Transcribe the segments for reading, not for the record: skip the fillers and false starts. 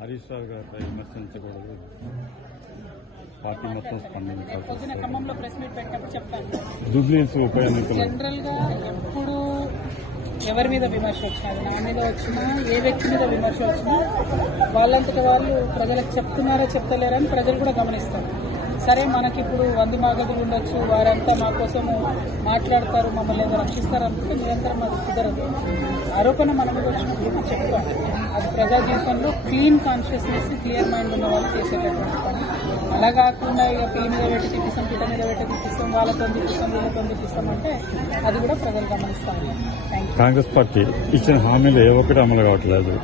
హరీష్ రావు గారిపై విమర్శించకూడదు, పార్టీ మొత్తం స్పందించాలి. ఖమ్మంలో ప్రెస్ మీట్ పెట్టినప్పుడు చెప్తాను. జూబ్లీహిల్స్ ఉప ఎన్నికలు జనరల్ గా ఎప్పుడు ఎవరి మీద విమర్శ వచ్చినా, నా మీద వచ్చినా, ఏ వ్యక్తి మీద విమర్శ వచ్చినా వాళ్ళంతటి వాళ్ళు ప్రజలకు చెప్తున్నారో చెప్తలేరని ప్రజలు కూడా గమనిస్తారు. సరే, మనకిప్పుడు 100 మాగదులు ఉండొచ్చు, వారంతా మా కోసము మాట్లాడతారు, మమ్మల్ని ఏదో రక్షిస్తారు అనుకుంటే నిరంతరం అది కుదరదు. ఆరోపణ మన మీద వచ్చినప్పుడు చెప్తాను. అది ప్రజా జీవితంలో క్లీన్ కాన్షియస్నెస్, క్లియర్ మైండ్ ఉన్న వాళ్ళు చేసేటటువంటి పని. అలా కాకుండా ఇక పీ మీద పెట్టి తిప్పిస్తాం, పిట మీద పెట్టి తిప్పిస్తాం, వాళ్ళతో తిప్పిస్తాం, వీళ్ళతో తిప్పిస్తాం అంటే అది కూడా ప్రజలు గమనిస్తారు. కాంగ్రెస్ పార్టీ ఇచ్చిన హామీలు ఏ ఒక్కటి అమలు కావట్లేదు,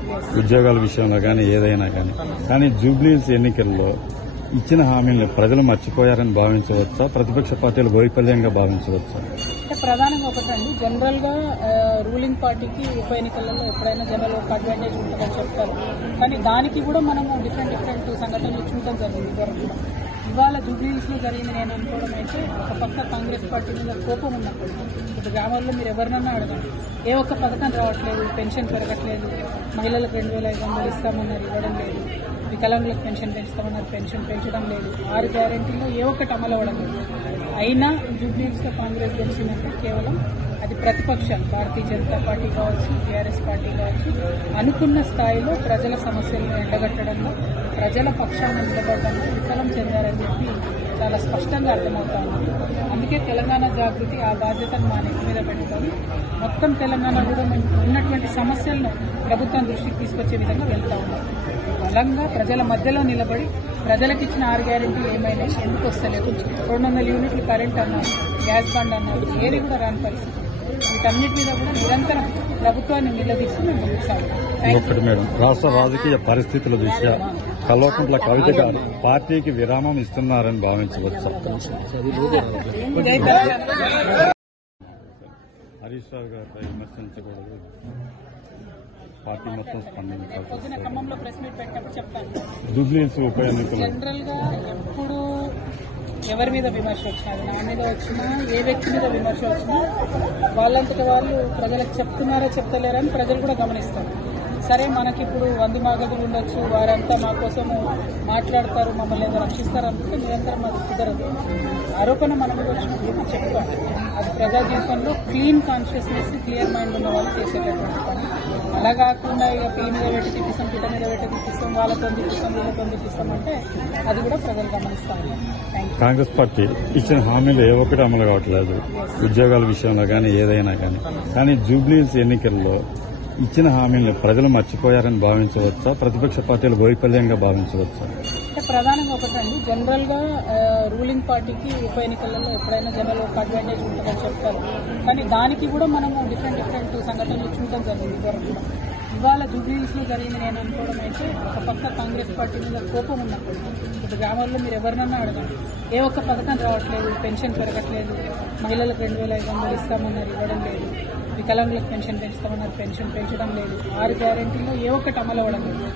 ఉద్యోగాల విషయంలో కానీ ఏదైనా కానీ జూబ్లీహిల్స్ ఎన్నికల్లో ఇచ్చిన హామీలను ప్రజలు మర్చిపోయారని భావించవచ్చా, ప్రతిపక్ష పార్టీలు వైఫల్యంగా భావించవచ్చా? అంటే ప్రధానంగా ఒకటండి, జనరల్ గా రూలింగ్ పార్టీకి ఉప ఎన్నికలలో ఎప్పుడైనా జనరల్ ఒక అడ్వాంటేజ్ ఉంటుందని చెప్తారు. కానీ దానికి కూడా మనము డిఫరెంట్ సంఘటనలు చూడటం జరిగింది. ఇవాళ జూబ్లీహిల్స్ లో జరిగింది నేను అనుకోవడం అయితే, ఒక పక్క కాంగ్రెస్ పార్టీ మీద కోపం ఉన్నప్పుడు ఇప్పుడు గ్రామాల్లో మీరు ఎవరినన్నా అడగండి, ఏ ఒక్క పథకం రావట్లేదు, పెన్షన్ పెరగట్లేదు, మహిళలకు 2500 ఇస్తామన్నారు, ఇవ్వడం లేదు, వికలాంగులకు పెన్షన్ పెంచుతామన్నారు, పెన్షన్ పెంచడం లేదు, 6 గ్యారెంటీలో ఏ ఒక్కటి అమలు అవ్వడం లేదు. అయినా జూబ్లీహిల్స్ లో కాంగ్రెస్ గెలిచినట్టు కేవలం అది ప్రతిపక్షాలు, భారతీయ జనతా పార్టీ కావచ్చు, టీఆర్ఎస్ పార్టీ కావచ్చు, అనుకున్న స్థాయిలో ప్రజల సమస్యలను ఎండగట్టడంలో, ప్రజల పక్షాన నిలబడడంలో విఫలం చెందారని చెప్పి చాలా స్పష్టంగా అర్థమవుతా ఉంది. అందుకే తెలంగాణ జాగృతి ఆ బాధ్యతను మా నెత్తి మీద పెట్టుకొని మొత్తం తెలంగాణ కూడా ఉన్నటువంటి సమస్యలను ప్రభుత్వం దృష్టికి తీసుకొచ్చే విధంగా వెళ్తా ఉన్నాం. బలంగా ప్రజల మధ్యలో నిలబడి ప్రజలకు ఇచ్చిన 6 గ్యారెంటీలు ఏమైనా ఎందుకు వస్తలేదు, 200 యూనిట్లు కరెంట్ అన్నారు, గ్యాస్ బండ్ అన్నారు, ఏది కూడా రాని పరిస్థితి. వీటన్నిటి మీద కూడా నిరంతరం ప్రభుత్వాన్ని నిలదీస్తూ మేము ముందుకు సాగుతాం. మేడం, రాష్ట్ర రాజకీయ పరిస్థితుల దృష్ట్యా కల్వకుంట్ల కవిత గారు పార్టీకి విరామం ఇస్తున్నారని భావించవచ్చా? హరీష్ రావు గారిపై విమర్శించకూడదు, పార్టీ మొత్తం స్పందించాలి. ఖమ్మంలో ప్రెస్ మీట్ పెట్టినప్పుడు చెప్తాను. జూబ్లీహిల్స్ ఉప ఎన్నికలు జనరల్ గా ఎప్పుడు ఎవరి మీద విమర్శ వచ్చినా, నా మీద వచ్చినా, ఏ వ్యక్తి మీద విమర్శ వచ్చినా వాళ్ళంతటి వాళ్ళు ప్రజలకు చెప్తున్నారో చెప్తలేరని ప్రజలు కూడా గమనిస్తారు. సరే, మనకిప్పుడు 100 మాగదులు ఉండొచ్చు, వారంతా మా కోసము మాట్లాడతారు, మమ్మల్ని ఏదో రక్షిస్తారు అనుకుంటే నిరంతరం అది కుదరదు. ఆరోపణ మన మీద వచ్చినప్పుడు చెప్తాను. అది ప్రజా జీవితంలో క్లీన్ కాన్షియస్నెస్, క్లియర్ మైండ్ ఉన్న వాళ్ళు చేసేటటువంటి పని. అలా కాకుండా ఇక పీ మీద పెట్టి తిప్పిస్తాం, పిట మీద పెట్టి తిప్పిస్తాం, వాళ్ళతో తిప్పిస్తాం, వీళ్ళతో తిప్పిస్తాం అంటే అది కూడా ప్రజలు గమనిస్తారు. కాంగ్రెస్ పార్టీ ఇచ్చిన హామీలు ఏ ఒక్కటి అమలు కావట్లేదు, ఉద్యోగాల విషయంలో కానీ ఏదైనా కానీ జూబ్లీహిల్స్ ఎన్నికల్లో ఇచ్చిన హామీలను ప్రజలు మర్చిపోయారని భావించవచ్చా, ప్రతిపక్ష పార్టీలు వైఫల్యంగా భావించవచ్చా? అంటే ప్రధానంగా ఒకటండి, జనరల్ గా రూలింగ్ పార్టీకి ఉప ఎన్నికలలో ఎప్పుడైనా జనరల్ ఒక అడ్వాంటేజ్ ఉంటుందని చెప్తారు. కానీ దానికి కూడా మనము డిఫరెంట్ సంఘటనలు చూడటం జరిగింది. ఇవాళ జూబ్లీహిల్స్ లో జరిగింది నేను అనుకోవడం అయితే, ఒక పక్క కాంగ్రెస్ పార్టీ మీద కోపం ఉన్నప్పుడు ఇప్పుడు గ్రామాల్లో మీరు ఎవరినన్నా అడగండి, ఏ ఒక్క పథకం రావట్లేదు, పెన్షన్ పెరగట్లేదు, మహిళలకు 2500 ఇస్తామన్నారు, ఇవ్వడం లేదు, వికలాంగులకు పెన్షన్ పెంచుతామన్నారు, పెన్షన్ పెంచడం లేదు, 6 గ్యారెంటీలో ఏ ఒక్కటి అమలు అవ్వడం లేదు.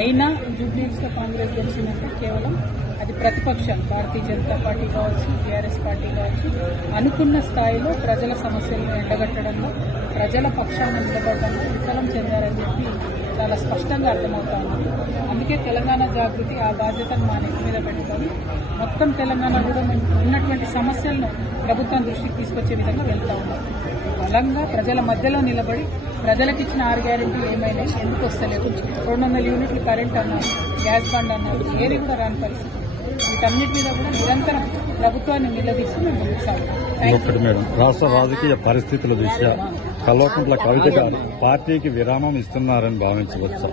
అయినా జూబ్లీహిల్స్ లో కాంగ్రెస్ గెలిచినట్టు కేవలం అది ప్రతిపక్షాలు, భారతీయ జనతా పార్టీ కావచ్చు, టీఆర్ఎస్ పార్టీ కావచ్చు, అనుకున్న స్థాయిలో ప్రజల సమస్యలను ఎండగట్టడంలో, ప్రజల పక్షాన నిలబడడంలో విఫలం చెందారని చెప్పి చాలా స్పష్టంగా అర్థమవుతా ఉంది. అందుకే తెలంగాణ జాగృతి ఆ బాధ్యతను మా నెత్తి మీద పెట్టుకొని మొత్తం తెలంగాణ కూడా ఉన్నటువంటి సమస్యలను ప్రభుత్వం దృష్టికి తీసుకొచ్చే విధంగా వెళ్తా ఉన్నాం. బలంగా ప్రజల మధ్యలో నిలబడి ప్రజలకు ఇచ్చిన 6 గ్యారెంటీలు ఏమైనా ఎందుకు వస్తలేదు, 200 యూనిట్లు కరెంట్ అన్నారు, గ్యాస్ బండ్ అన్నారు, ఏది కూడా రాని పరిస్థితి. వీటన్నిటి మీద కూడా నిరంతరం ప్రభుత్వాన్ని నిలదీస్తూ మేము ముందుకు సాగుతాం. మేడం, రాష్ట్ర రాజకీయ పరిస్థితుల దృష్ట్యా కల్వకుంట్ల కవిత గారు పార్టీకి విరామం ఇస్తున్నారని భావించవచ్చా?